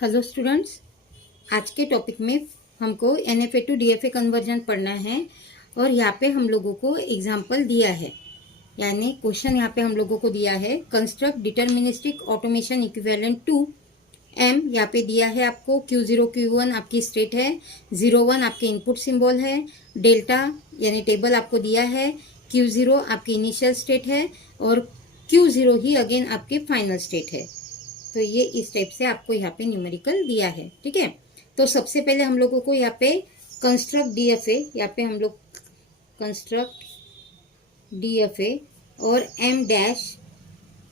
Hello students, आज के topic में हमको एनएफए टू डीएफए कन्वर्जन पढ़ना है और यहाँ पे हम लोगों को एग्जाम्पल दिया है, यानी क्वेश्चन यहाँ पे हम लोगों को दिया है। Construct deterministic automation equivalent to M, यहाँ पे दिया है आपको Q0 Q1 आपकी स्टेट है, 01 आपके इनपुट सिंबल है, डेल्टा यानी टेबल आपको दिया है, Q0 आपकी इनिशियल स्टेट है और Q0 ही अगेन आपकी फाइनल स्टेट है। तो ये इस टाइप से आपको यहाँ पे न्यूमेरिकल दिया है। ठीक है, तो सबसे पहले हम लोगों को यहाँ पे कंस्ट्रक्ट डीएफए, यहाँ पे हम लोग कंस्ट्रक्ट डीएफए और एम डैश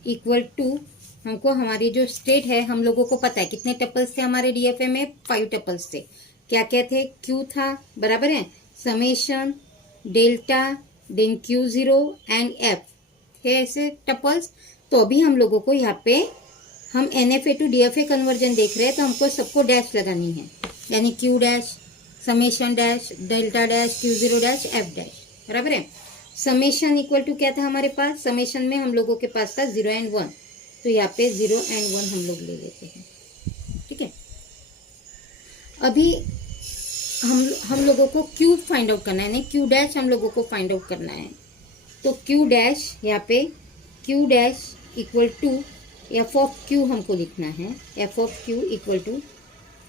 इक्वल टू, हमको हमारी जो स्टेट है हम लोगों को पता है कितने टपल्स थे हमारे डीएफए में, 5 टपल्स थे। क्या क्या थे? क्यू था, बराबर है, summation, delta, then Q0 and F थे ऐसे टपल्स। तो अभी हम लोगों को यहाँ पे हम एनएफए टू डीएफए कन्वर्जन देख रहे हैं, तो हमको सबको डैश लगानी है, यानी Q dash, summation dash, delta dash, Q0 dash, F dash, बराबर है। समेशन इक्वल टू क्या था हमारे पास? समेशन में हम लोगों के पास था 0 एंड 1, तो यहाँ पे 0 एंड 1 हम लोग ले लेते हैं। ठीक है, अभी हम लोगों को क्यू फाइंड आउट करना है, यानी क्यू डैश हम लोगों को फाइंड आउट करना है। तो क्यू डैश, यहाँ पे Q dash equal to F of Q हमको लिखना है। F of Q equal to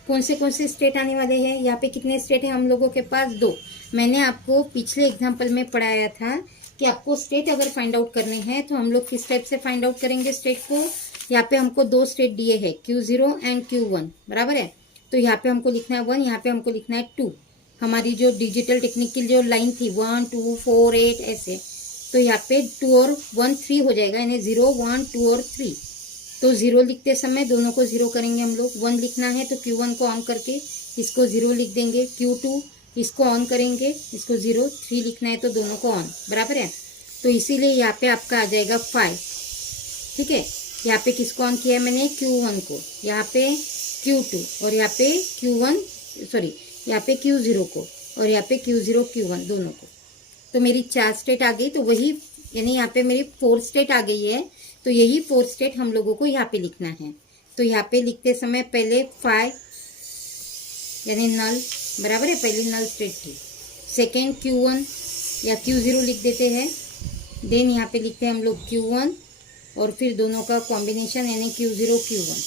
कौन से स्टेट आने वाले हैं? यहाँ पे कितने स्टेट हैं हम लोगों के पास? 2। मैंने आपको पिछले एग्जाम्पल में पढ़ाया था कि आपको स्टेट अगर फाइंड आउट करने हैं तो हम लोग किस टाइप से फाइंड आउट करेंगे स्टेट को। यहाँ पे हमको 2 स्टेट दिए हैं, Q0 एंड Q1, बराबर है। तो यहाँ पे हमको लिखना है 1, यहाँ पे हमको लिखना है 2। हमारी जो डिजिटल टेक्निक की जो लाइन थी 1 2 4 8 ऐसे, तो यहाँ पे 2 और 1 3 हो जाएगा, यानी 0 1 2 और 3। तो 0 लिखते समय दोनों को 0 करेंगे हम लोग। 1 लिखना है तो Q1 को ऑन करके इसको 0 लिख देंगे, Q2 इसको ऑन करेंगे, इसको 0, 3 लिखना है तो दोनों को ऑन, बराबर है। तो इसीलिए यहाँ पे आपका आ जाएगा 5। ठीक है, यहाँ पे किसको ऑन किया है मैंने? Q1 को, यहाँ पे Q2 और यहाँ पे यहाँ पे Q0 को और यहाँ पे Q0 Q1 दोनों को। तो मेरी 4 स्टेट आ गई, तो वही यानी यहाँ पे मेरी 4 स्टेट आ गई है। तो यही 4 स्टेट हम लोगों को यहाँ पे लिखना है। तो यहाँ पे लिखते समय पहले 5 यानी नल, बराबर है, पहली नल स्टेट थी। सेकेंड Q1 या Q0 लिख देते हैं, देन यहाँ पे लिखते हैं हम लोग Q1 और फिर दोनों का कॉम्बिनेशन यानी Q0 Q1,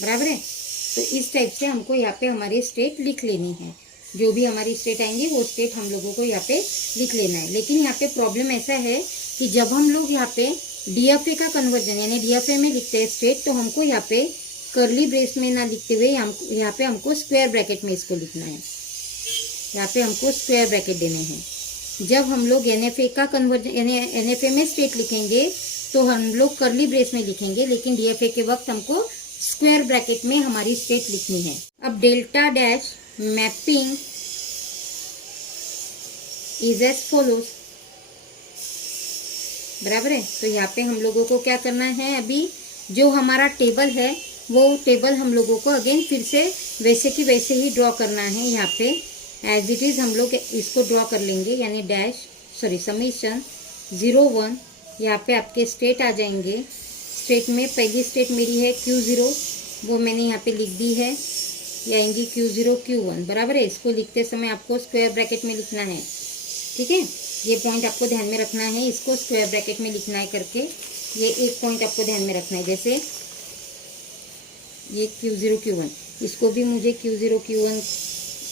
बराबर है। तो इस टाइप से हमको यहाँ पे हमारी स्टेट लिख लेनी है। जो भी हमारी स्टेट आएंगी वो स्टेट हम लोगों को यहाँ पे लिख लेना है। लेकिन यहाँ पे प्रॉब्लम ऐसा है कि जब हम लोग यहाँ पे डीएफए का कन्वर्जन यानी डीएफए में लिखते हैं स्टेट, तो हमको यहाँ पे कर्ली ब्रेस में ना लिखते हुए यहाँ पे हमको स्क्वायर ब्रैकेट में इसको लिखना है। यहाँ पे हमको स्क्वायर ब्रैकेट देने हैं। जब हम लोग एनएफए का कन्वर्जन यानी एनएफए में स्टेट लिखेंगे तो हम लोग कर्ली ब्रेस में लिखेंगे, लेकिन डीएफए के वक्त हमको स्क्वायर ब्रैकेट में हमारी स्टेट लिखनी है। अब delta dash mapping is as follows, बराबर है। तो यहाँ पे हम लोगों को क्या करना है, अभी जो हमारा टेबल है वो टेबल हम लोगों को अगेन फिर से वैसे की वैसे ही ड्रॉ करना है। यहाँ पे एज इट इज हम लोग इसको ड्रॉ कर लेंगे, यानी समेशन 0 1, यहाँ पे आपके स्टेट आ जाएंगे। स्टेट में पहली स्टेट मेरी है Q0, वो मैंने यहाँ पे लिख दी है, ये आएंगी Q0 Q1, बराबर है। इसको लिखते समय आपको स्क्वायर ब्रैकेट में लिखना है। ठीक है, ये पॉइंट आपको ध्यान में रखना है, इसको स्क्वायर ब्रैकेट में लिखना है करके। ये एक पॉइंट आपको ध्यान में रखना है, जैसे ये Q0 Q1, इसको भी मुझे Q0 Q1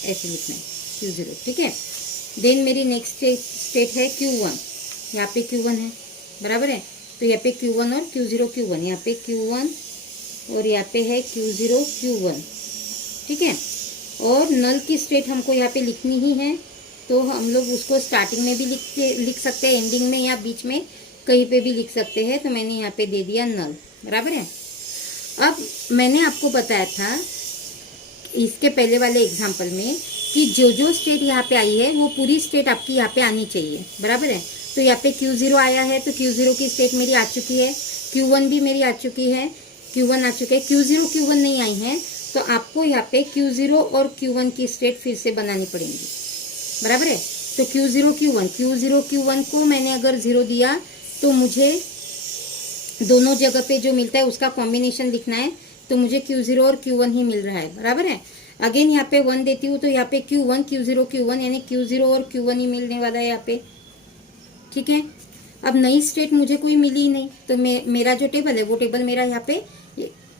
ऐसे लिखना है, Q0। ठीक है, देन मेरी नेक्स्ट स्टेट है Q1, यहाँ पे Q1 है, बराबर है। तो यहाँ पे Q1 और Q0 Q1, यहाँ पे Q1 और यहाँ पे है Q0 Q1। ठीक है, और नल की स्टेट हमको यहाँ पे लिखनी ही है, तो हम लोग उसको स्टार्टिंग में भी लिख सकते हैं, एंडिंग में या बीच में कहीं पे भी लिख सकते हैं। तो मैंने यहाँ पे दे दिया नल, बराबर है। अब मैंने आपको बताया था इसके पहले वाले एग्जाम्पल में कि जो स्टेट यहाँ पे आई है वो पूरी स्टेट आपकी यहाँ पे आनी चाहिए, बराबर है। तो यहाँ पे Q0 आया है, तो Q0 की स्टेट मेरी आ चुकी है, Q1 भी मेरी आ चुकी है, Q1 आ चुके हैं, Q0 Q1 नहीं आई है, तो आपको यहाँ पे Q0 और Q1 की स्टेट फिर से बनानी पड़ेगी, बराबर है। तो Q0 Q1 को मैंने अगर 0 दिया तो मुझे दोनों जगह पे जो मिलता है उसका कॉम्बिनेशन लिखना है, तो मुझे Q0 और Q1 ही मिल रहा है, बराबर है। अगेन यहाँ पे 1 देती हूँ तो यहाँ पे Q1 Q0 Q1 यानी Q0 और Q1 ही मिलने वाला है यहाँ पे, ठीक है। अब नई स्टेट मुझे कोई मिली ही नहीं, तो मेरा जो टेबल है वो टेबल मेरा यहाँ पे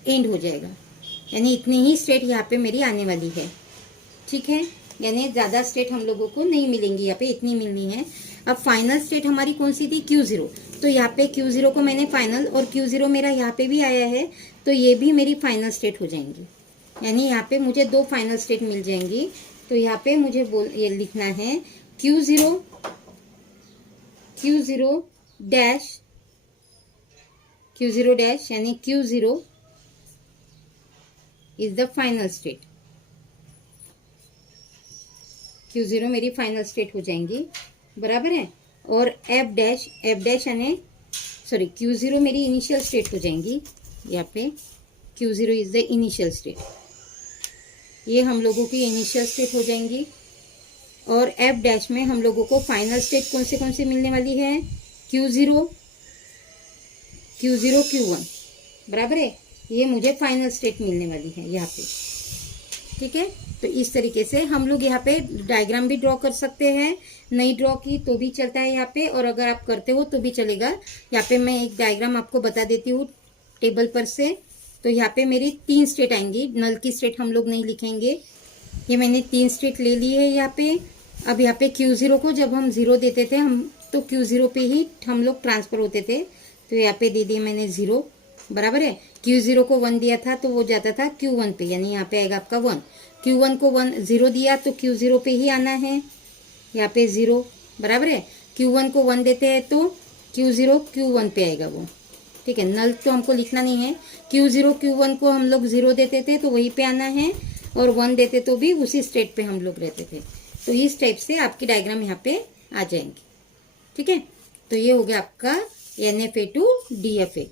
एंड हो जाएगा, यानी इतनी ही स्टेट यहाँ पे मेरी आने वाली है, ठीक है। यानी ज्यादा स्टेट हम लोगों को नहीं मिलेंगी, यहाँ पे इतनी मिलनी है। अब फाइनल स्टेट हमारी कौन सी थी, Q0, तो यहाँ पे Q0 को मैंने फाइनल, और Q0 मेरा यहाँ पे भी आया है, तो ये भी मेरी फाइनल स्टेट हो जाएंगी, यानी यहाँ पे मुझे 2 फाइनल स्टेट मिल जाएंगी। तो यहाँ पे मुझे ये लिखना है Q0 डैश यानी Q0 is the final state, Q0 मेरी फाइनल स्टेट हो जाएंगी, बराबर है। और F डैश यानी सॉरी Q0 मेरी इनिशियल स्टेट हो जाएंगी, यहाँ पे Q0 is the initial state, ये हम लोगों की इनिशियल स्टेट हो जाएंगी। और F डैश में हम लोगों को फाइनल स्टेट कौन से मिलने वाली है, Q0 Q1, बराबर है, ये मुझे फाइनल स्टेट मिलने वाली है यहाँ पे, ठीक है। तो इस तरीके से हम लोग यहाँ पे डायग्राम भी ड्रॉ कर सकते हैं, नहीं ड्रॉ की तो भी चलता है यहाँ पे, और अगर आप करते हो तो भी चलेगा। यहाँ पे मैं एक डायग्राम आपको बता देती हूँ टेबल पर से। तो यहाँ पे मेरी 3 स्टेट आएंगी, नल की स्टेट हम लोग नहीं लिखेंगे, ये मैंने 3 स्टेट ले ली है यहाँ पे। अब यहाँ पे Q0 को जब हम 0 देते थे हम, तो Q0 पे ही हम लोग ट्रांसफर होते थे, तो यहाँ पे दे दिया मैंने 0, बराबर है। Q0 को 1 दिया था तो वो जाता था Q1 पे, यानी यहाँ पे आएगा आपका 1। Q1 को 0 दिया तो Q0 पे ही आना है, यहाँ पे 0, बराबर है। Q1 को 1 देते हैं तो Q0 Q1 पे आएगा वो, ठीक है। नल तो हमको लिखना नहीं है, Q0 Q1 को हम लोग 0 देते थे तो वहीं पे आना है, और 1 देते तो भी उसी स्टेट पे हम लोग रहते थे। तो इस टाइप से आपकी डायग्राम यहाँ पे आ जाएंगी, ठीक है। तो ये हो गया आपका NFA to DFA।